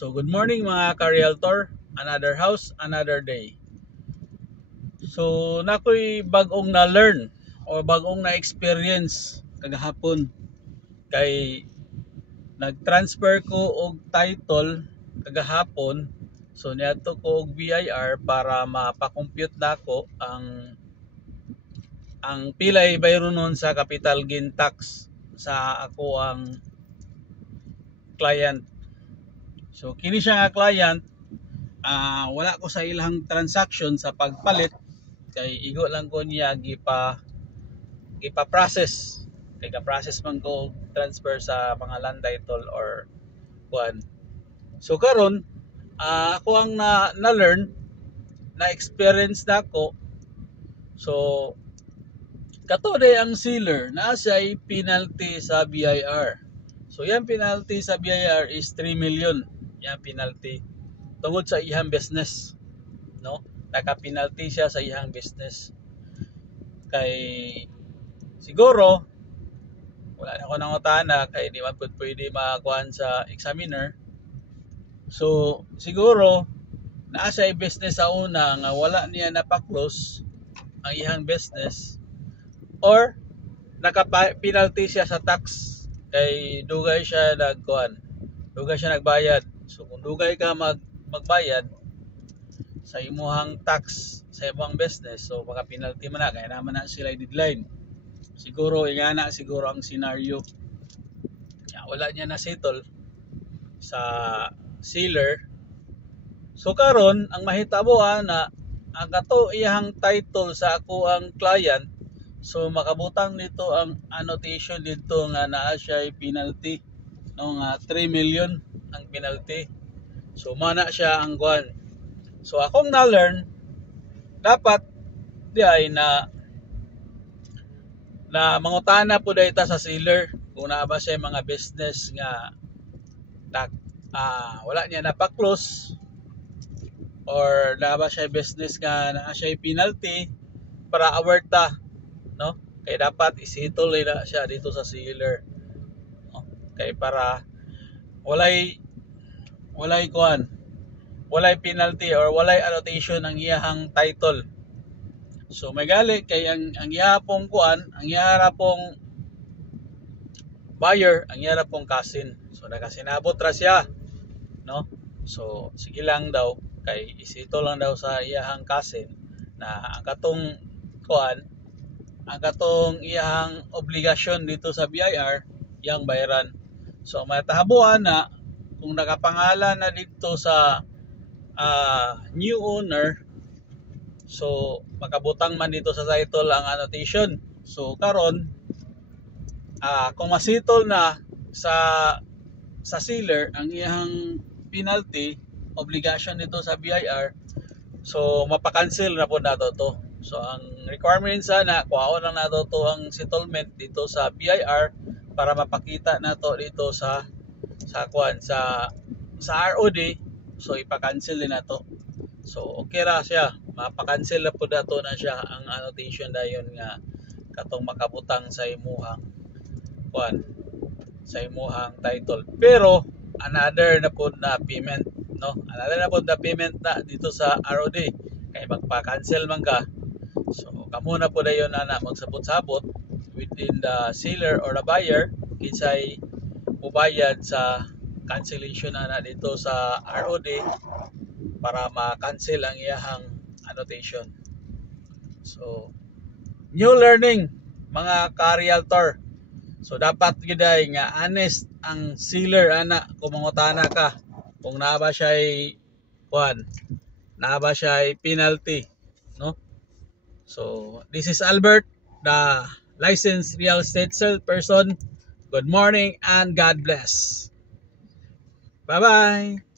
So good morning mga ka-realtor, another house, another day. So nakoy bagong na-learn o bagong na-experience kagahapon kay nag-transfer ko og title kagahapon. So niadto ko og BIR para mapakompute nako ang pilay bayro nun sa capital gain tax sa ako ang client. So kini siya nga client, wala ko sa ilang transaction sa pagpalit kay igo lang ko niya gipa-process kay ka-process man ko transfer sa mga land title or kuan. So karon ako ang na-learn na experience nako. So kato day ang sealer na siya penalty sa BIR. So yan penalty sa BIR is 3 million. Yan penalty tungod sa ihang business, no? Naka-penalty siya sa ihang business. Kay siguro wala na ako nangutana kay di man pud pwede makuan sa examiner. So siguro naa siya business sa una nga wala niya napa-close ang ihang business or naka-penalty siya sa tax kay dugay siya nagbayad. So kung dugay ka magbayad sa imuhang tax sa imong business, so maka penalty man na kaya naman na sila deadline. Siguro siguro ang scenario. Wala niya na settle sa sealer. So karon ang mahitabo na ang kato iyang title sa ako ang client, so makabutang nito ang annotation dito nga naa siya penalty no nga 3 million ang penalty. So mana siya ang kuan. So akong na-learn dapat di ay na mangutana po dayta sa sealer kung naa ba siya mga business nga wala niya napa-close or naa ba siya business nga naa siya penalty para aware ta, no? Kay dapat isettle na siya dito sa sealer, no? Kay para walay penalty or walay annotation ang iyahang title. So may gali kay ang iya pong kuan, ang iya pong buyer, ang iya pong cousin. So nakasinabot ra siya, no? So sige lang daw kay isito lang daw sa iyahang cousin na ang katong kuan, ang katong iyahang obligasyon dito sa BIR yang bayaran. So matahabuan na kung nakapangalan na dito sa new owner, so makabutang man dito sa title ang annotation. So karon kung masitol na sa sealer ang iyang penalty obligation dito sa BIR, so mapakancel na po nato to. So ang requirement sana kuhaon lang nato to ang settlement dito sa BIR para mapakita nato dito sa ROD. So ipa-cancel din nato. So okay ra siya, mapa-cancel na po dato na siya ang annotation dayon nga katong makabutang sa imuhang sa imuhang title. Pero another na po na payment, no? Another na po na payment na dito sa ROD kay magpa-cancel man ka. So kamo na po dayon na magsabot-sabot within the seller or the buyer kinsay mubayad sa cancellation na dito sa ROD para ma-cancel ang iyahang annotation. So new learning mga ka-realtor. So dapat giday nga honest ang sealer ana kung mangutana ka kung naa ba siya penalty, no? So this is Albert, the licensed real estate salesperson. Good morning and God bless. Bye-bye.